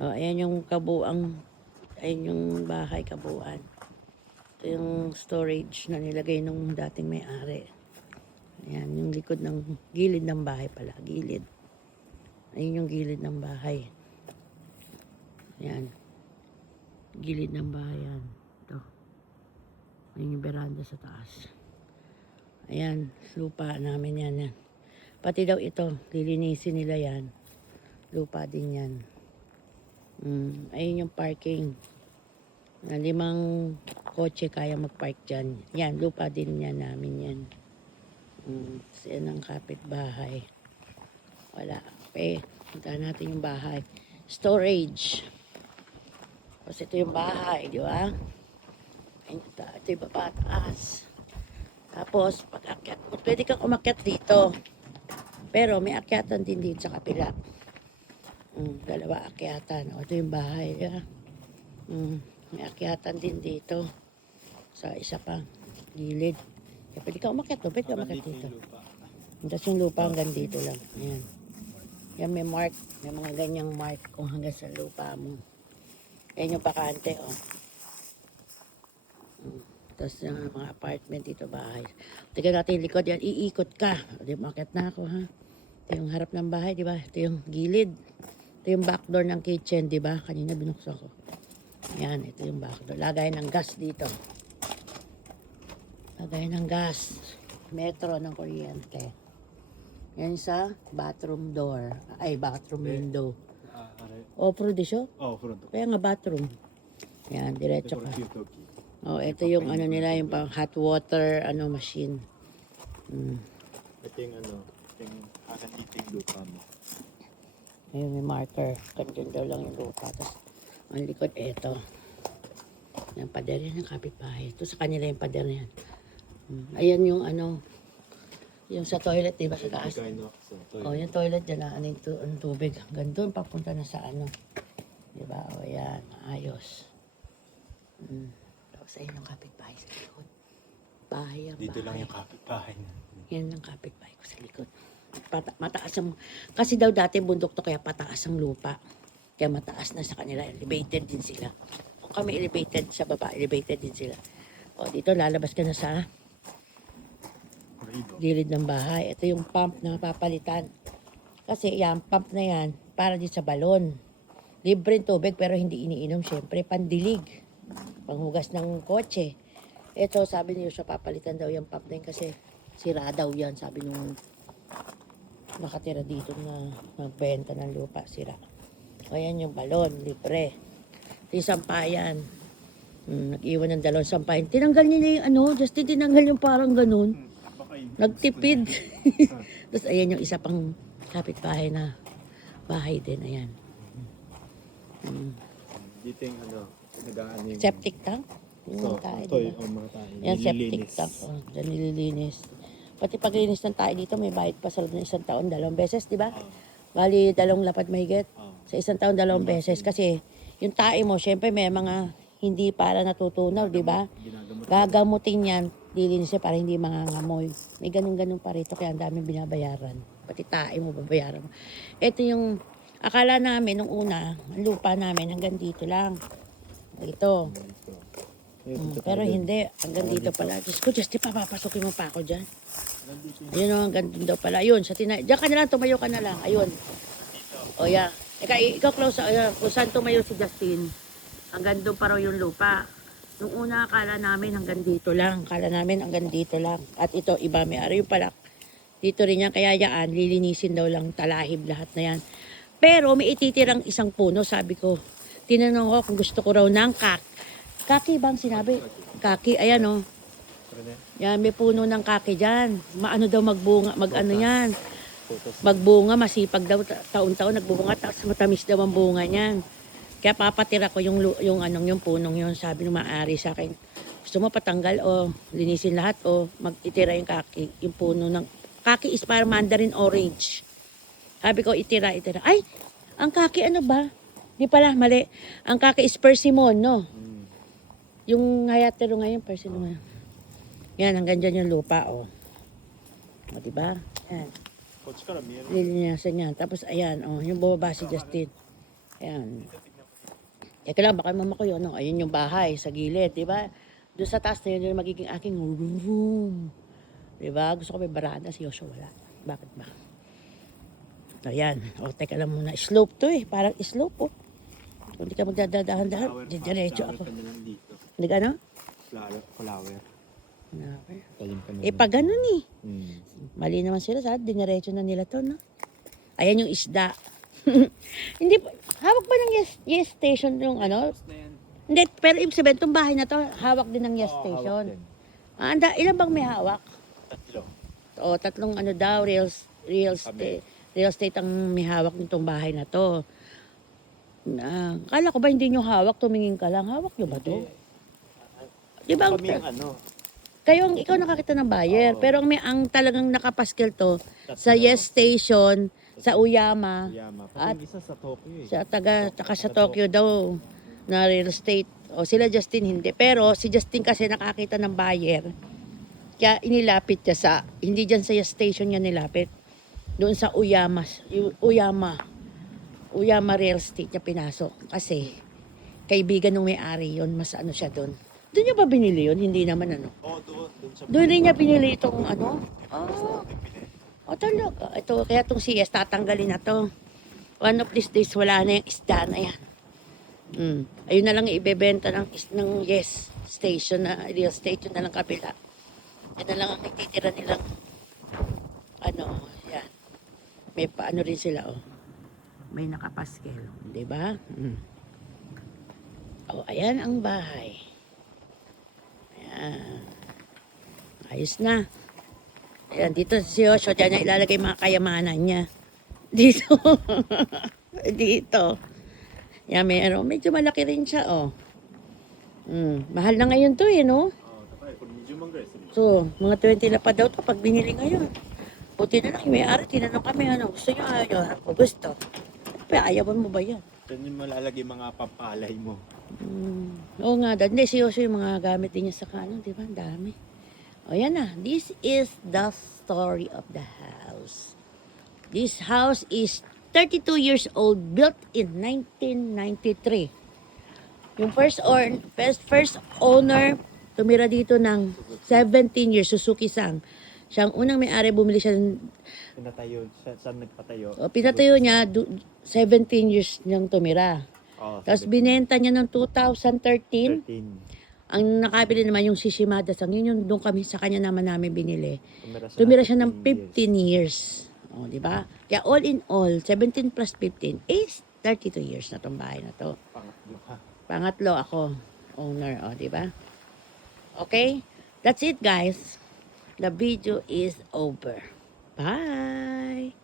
Oh, ayan yung kabuang, ayan yung bahay kabuuan. Ito yung storage na nilagay nung dating may-ari. Ayan, yung likod ng gilid ng bahay pala, gilid. Ayun yung gilid ng bahay. Ayan. Gilid ng bahay yan. Ito. Ayun yung veranda sa taas. Ayan, lupa namin yan. Yan. Pati daw ito, lilinisin nila yan. Lupa din yan. Ayun yung parking. Na 5 kotse kaya mag-park dyan. Yan, lupa din yan namin yan. Tapos yan ang kapitbahay. Wala. Okay, punta natin yung bahay. Storage. Tapos ito yung bahay, di ba? Ito yung baba, taas. Tapos, pag-akyat, pwede kang umakyat dito. Pero may akyatan din dito sa kapila. Dalawa akyatan. O, ito yung bahay. Yeah. May akyatan din dito. Sa isa pa, gilid. Kaya pwede ka umakyat doon. Pwede ka umakyat dito. Tapos yung lupa hanggang dito lang. Ayan. Yan may mark. May mga ganyang mark kung hanggang sa lupa mo. Yan yung bakante, oh. Tapos yung mga apartment dito, bahay. Tignan natin yung likod yan. Iikot ka. Di umakyat na ako, ha. Ito yung harap ng bahay, di ba? Ito yung gilid. Ito yung back door ng kitchen, di ba? Kanina binuksan ko. Yan, ito yung back door. Lagay ng gas dito. Lagay ng gas. Metro ng kuryente. Yan sa bathroom door. Ay, bathroom window. Off-road siya? Off-road. Kaya nga bathroom. Yan, diretso ka. Oh, ito yung ano nila, yung pang hot water machine. Ito yung yung kakatiting lupa mo. Ayun, may marker. Kandiyan daw lang yung lupa. Tapos, ang likod, eto. Yung pader yan, yung kapitbahay. Ito sa kanila yung pader yan. Ayan yung yung sa toilet, diba, sa taas? Oh, yung toilet dyan, ang tubig. Hanggang doon, papunta na sa diba? O, yan, ayos. Tapos, ayun yung kapitbahay sa likod. Bahay ang Dito bahay. lang yung kapitbahay na. Yan ang kapitbahay ko sa likod. Mataas ang, kasi daw dati bundok to, kaya pataas ang lupa. Kaya mataas na sa kanila, elevated din sila. Kung kami elevated sa baba, elevated din sila. O, dito lalabas ka na sa gilid ng bahay. Ito yung pump na papalitan. Kasi yan, pump na yan, para din sa balon. Libre tubig pero hindi iniinom, syempre, pandilig. Panghugas ng kotse. Ito, sabi niyo siya, papalitan daw yung pump na yun kasi sira daw yan, sabi nung nakatira dito na magbenta ng lupa, sira. O yan yung balon, libre. Ito yung sampayan. Nag-iwan ng 2 sampayan. Tinanggal niya na yung Justin, tinanggal yung parang ganun. Nagtipid. Tapos ayan yung isa pang kapitbahay na bahay din, ayan. Dito yung nag-aano yung Septic tank? Yung mga tayo, diba? mga tayo. Yan, septic tank. Oh, dyan nililinis. Pati paglinis ng tayo dito, may bayad pa sa loob ng 1 taon, 2 beses, di ba? Bali, 2 lapad mahigit. Sa 1 taon, 2 beses. Kasi yung tayo mo, syempre may mga hindi para natutunaw, di ba? Gagamutin yan, lilinisin para hindi mangangamoy. May ganun-ganun pa rito, kaya ang daming binabayaran. Pati tayo mo, babayaran mo. Ito yung, akala namin, nung una, ang lupa namin hanggang dito lang. Ito. Pero hindi, hanggang dito pala. Diyos ko, Diyos, di pa papasukin mo pa ako dyan. Ayun o, hanggang dito pala. Ayun, diyan ka na lang, tumayo ka na lang. Ayun. O, yeah. Ikaw close, kung saan tumayo si Justin, hanggang doon pa raw yung lupa. Nung una, akala namin hanggang dito lang. Akala namin hanggang dito lang. At ito, iba may araw yung palak. Dito rin yan, kaya yan, lilinisin daw lang, talahib lahat na yan. Pero may ititirang isang puno, sabi ko. Tinanong ko kung gusto ko raw ng kaki bang sinabi? Kaki, ayan o. Yan, may puno ng kaki dyan. Maano daw magbunga, yan. Magbunga, masipag daw, taon-taon nagbubunga, tapos matamis daw ang bunga niyan. Kaya papatira ko yung punong yun. Sabi ng maaari sa akin, gusto mo patanggal o linisin lahat o mag-itira yung kaki, yung puno ng, kaki is para mandarin orange. Sabi ko, itira. Ay, ang kaki ano ba? Di pala, mali. Ang kaki is persimmon, no? Yung hayatero ngayon, persimmon. Yan, hanggang dyan yung lupa, o. O, diba? Yan. Lilinisan yan. Tapos, ayan, yung bumaba si Justin. Ayan. Teka lang, baka mamako yun. Ano? Ayun yung bahay sa gilid, di ba? Doon sa taas na yun yung magiging aking room. Di ba? Gusto ko may baranda, si Yoshua wala. Bakit ba? Ayan. O, teka lang muna. Slope to eh. Parang slope, oh. Kung di ka magdadahan-dahan, diretso ako. Flower ka na lang dito. Hindi ka ano? Flower. Okay. Talim ka na Eh, pag ganun eh. Hmm. Mali naman sila sa diniretso na nila to, no? Ayan yung isda. Hindi pa, hawak ba ng yes station yung ano? Hindi, pero ibig sabihin, itong bahay na to, hawak din ng yes station. Ah, ilan bang may hawak? Tatlo. O, tatlong ano daw, real estate ang may hawak nitong bahay na to. Kala ko ba hindi nyo hawak, tumingin ka lang, hawak nyo ba to? Di ba? Kami ang ano. Ikaw nakakita ng buyer, Oo. pero ang talagang nakapaskil to sa Tatlo. yes station, sa Uyama, Yama. At- Pati isa sa Tokyo eh. taka sa Tokyo daw na real estate. O sila Justin hindi. Pero si Justin kasi nakakita ng buyer. Kaya inilapit niya hindi dyan sa yes station niya nilapit. Doon sa Uyama real estate niya pinasok. Kasi kaibigan ng may-ari yun, mas ano siya doon. Doon niya ba binili yun? Hindi naman ano. Oo, doon sa Doon rin niya pinili itong ano? Oh, talaga. Ito, kaya itong CS, tatanggalin na to. One of these days, wala na yung isda na yan. Ayun na lang ibebenta ng yes station na real estate, yun na lang kabila. Yan na lang ang ititira nilang ano, yan. May paano rin sila, oh. May nakapaskel, di ba? Oh, ayan ang bahay. Ayan. Ayos na. Ayan, dito si Joshua, dyan niya ilalagay mga kayamanan niya. Dito. Dito. Yan, medyo malaki rin siya, oh. Mahal na ngayon to, eh, no? Oo, tapos kung medyo mag-aggressive. So, mga 20 na pa daw to pag binili ngayon. Buti na lang, yung may-ari, tinanong kami, ano, gusto nyo, ayaw nyo, ako gusto. Pero ayawan mo ba yan? Diyan yung malalagay mga pampalay mo. Oo nga, hindi, si Joshua yung mga gamit din niya sa kanon, di ba? Ang dami. O yan na, this is the story of the house. This house is 32 years old, built in 1993. Yung first owner, tumira dito ng 17 years, Suzuki-san. Siya ang unang may-ari, bumili siya. Pinatayo, saan nagpatayo? Pinatayo niya, 17 years niyang tumira. Oo, Tapos 17. binenta niya noong 2013. 13. Ang nakabili naman yung Shishimada-san. Yun yung doon kami sa kanya naman namin binili. Tumira Tumira siya ng 15 years. O, di ba? Kaya all in all, 17 plus 15 is 32 years na tong bahay na to. Pangatlo ha. Pangatlo ako, owner, o, di ba? Okay? That's it, guys. The video is over. Bye!